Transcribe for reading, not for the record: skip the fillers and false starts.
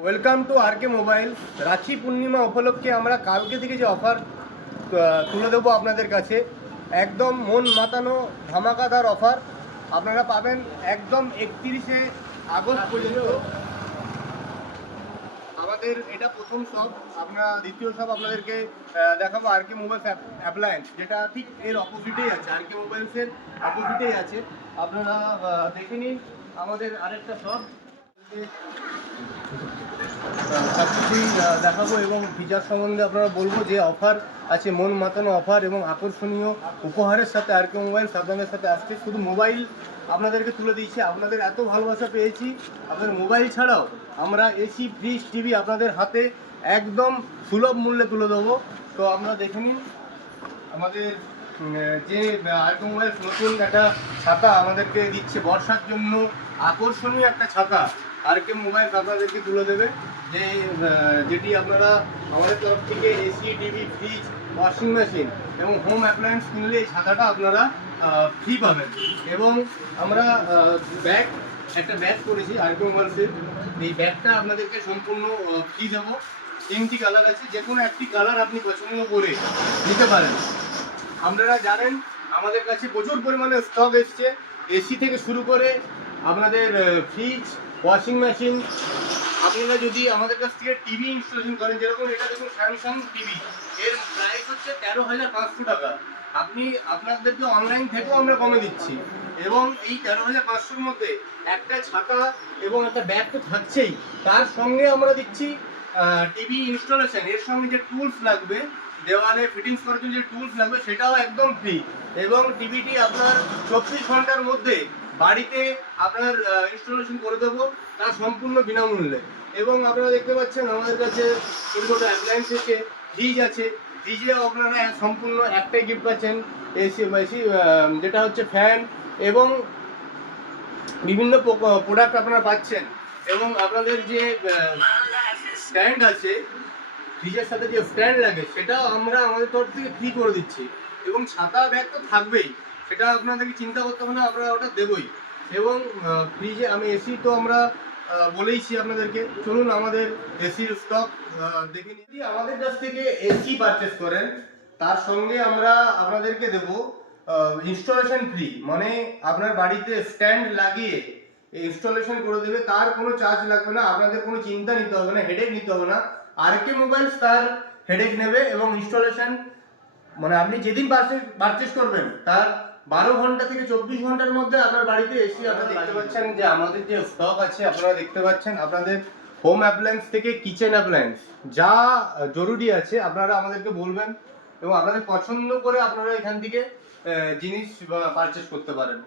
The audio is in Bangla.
Welcome to R K mobile. Rakhi Purnima উপলক্ষে আমরা কালকে থেকে যে অফার তুলে দেবো আপনাদের কাছে, একদম মন মাতানো ধামাকাদার অফার আপনারা পাবেন একদম 31শে আগস্ট পর্যন্ত। আমাদের এটা প্রথম শপ, আমরা দ্বিতীয় শপ আপনাদেরকে দেখাবো আর কে মোবাইলস অ্যাপ্লায়েন্স, যেটা ঠিক এর অপোজিটেই আছে, আর কে মোবাইলসের অপোজিটেই আছে। আপনারা দেখে নিন আমাদের আরেকটা শপ, সব কিছুই দেখাবো এবং ফিচার সম্বন্ধে আপনারা বলবো যে অফার আছে, মন মাতানো অফার এবং আকর্ষণীয় উপহারের সাথে আর কে মোবাইলস আপনাদের সাথে আসছে। শুধু মোবাইল আপনাদেরকে তুলে দিয়েছি, আপনাদের এত ভালোবাসা পেয়েছি, আপনাদের মোবাইল ছাড়াও আমরা এসি, ফ্রিজ, টিভি আপনাদের হাতে একদম সুলভ মূল্যে তুলে দেবো। তো আপনারা দেখে নিন আমাদের যে আর কে মোবাইলস নতুন একটা ছাতা আমাদেরকে দিচ্ছে বর্ষার জন্য, আকর্ষণীয় একটা ছাতা আর কে মোবাইল আপনাদেরকে তুলে দেবে, যেটি আপনারা আমাদের তরফ থেকে AC, TV, fridge, washing machine এবং হোম অ্যাপ্লায়েন্স কিনলে এই ছাতাটা আপনারা ফ্রি পাবেন। এবং আমরা একটা ব্যাগ করেছি আর কে মোবাইলসের, এই ব্যাগটা আপনাদেরকে সম্পূর্ণ ফ্রি দেবো। 3টি কালার আছে, যে কোনো একটি কালার আপনি পছন্দ করে নিতে পারেন। আপনারা জানেন আমাদের কাছে প্রচুর পরিমাণে স্টক এসছে, এসি থেকে শুরু করে আপনাদের ফ্রিজ, ওয়াশিং মেশিন। আপনারা যদি আমাদের কাছ থেকে টিভি ইনস্টলেশন করেন, যেরকম এটা দেখুন স্যামসাং টিভি, এর প্রাইস হচ্ছে 13,500 টাকা। আপনাদেরকে অনলাইন থেকেও আমরা কমে দিচ্ছি। এবং এই 13,500-র মধ্যে একটা ছাতা এবং একটা ব্যাগ তো থাকছেই, তার সঙ্গে আমরা দিচ্ছি টিভি ইনস্টলেশন, এর সঙ্গে যে টুলস লাগবে, দেওয়ালে ফিটিংস করার জন্য যে টুলস লাগবে সেটাও একদম ফ্রি। এবং টিভিটি আপনার 24 ঘন্টার মধ্যে বাড়িতে আপনার ইনস্টলেশন করে দেবো, তা সম্পূর্ণ বিনামূল্যে। এবং আপনারা দেখতে পাচ্ছেন আমাদের কাছে ছোটো ছোটো অ্যাপ্লায়েন্স আছে, ফ্রিজ আছে, ফ্রিজেও আপনারা সম্পূর্ণ একটাই গিফট পাচ্ছেন, এসি যেটা হচ্ছে ফ্যান এবং বিভিন্ন প্রোডাক্ট আপনারা পাচ্ছেন। এবং আপনাদের যে স্ট্যান্ড আছে, ফ্রিজের সাথে যে স্ট্যান্ড লাগে সেটাও আমরা আমাদের তরফ থেকে ফ্রি করে দিচ্ছি। এবং ছাতা ব্যাগ তো থাকবেই, সেটা আপনাদেরকে চিন্তা করতে হবে না, আমরা ওটা দেবই। এবং ফ্রিজে এসি তো আমরা বলেইছি আপনাদেরকে। চলুন আমাদের এসির স্টক দেখে নিই। যদি আমাদের কাছ থেকে এসি পারচেস করেন, তার সঙ্গে আমরা আপনাদেরকে দেব ইনস্টলেশন ফ্রি, মানে আপনার বাড়িতে স্ট্যান্ড লাগিয়ে ইনস্টলেশন করে দেবে, তার কোনো চার্জ লাগবে না, আপনাদের কোনো চিন্তা নিতে হবে না, হেডেক নিতে হবে না। আর কে মোবাইলস তার হেডেক নেবে এবং ইনস্টলেশন, মানে আপনি যেদিন পারচেস করবেন তার 12 ঘন্টা থেকে 24 ঘন্টার মধ্যে আপনার বাড়িতে এসি। আপনারা দেখতে পাচ্ছেন যে আমাদের যে স্টক আছে, আপনারা দেখতে পাচ্ছেন আপনাদের হোম অ্যাপ্লায়েন্স থেকে কিচেন অ্যাপ্লায়েন্স যা জরুরি আছে আপনারা আমাদেরকে বলবেন এবং আপনাদের পছন্দ করে আপনারা এখান থেকে জিনিস পারচেস করতে পারেন।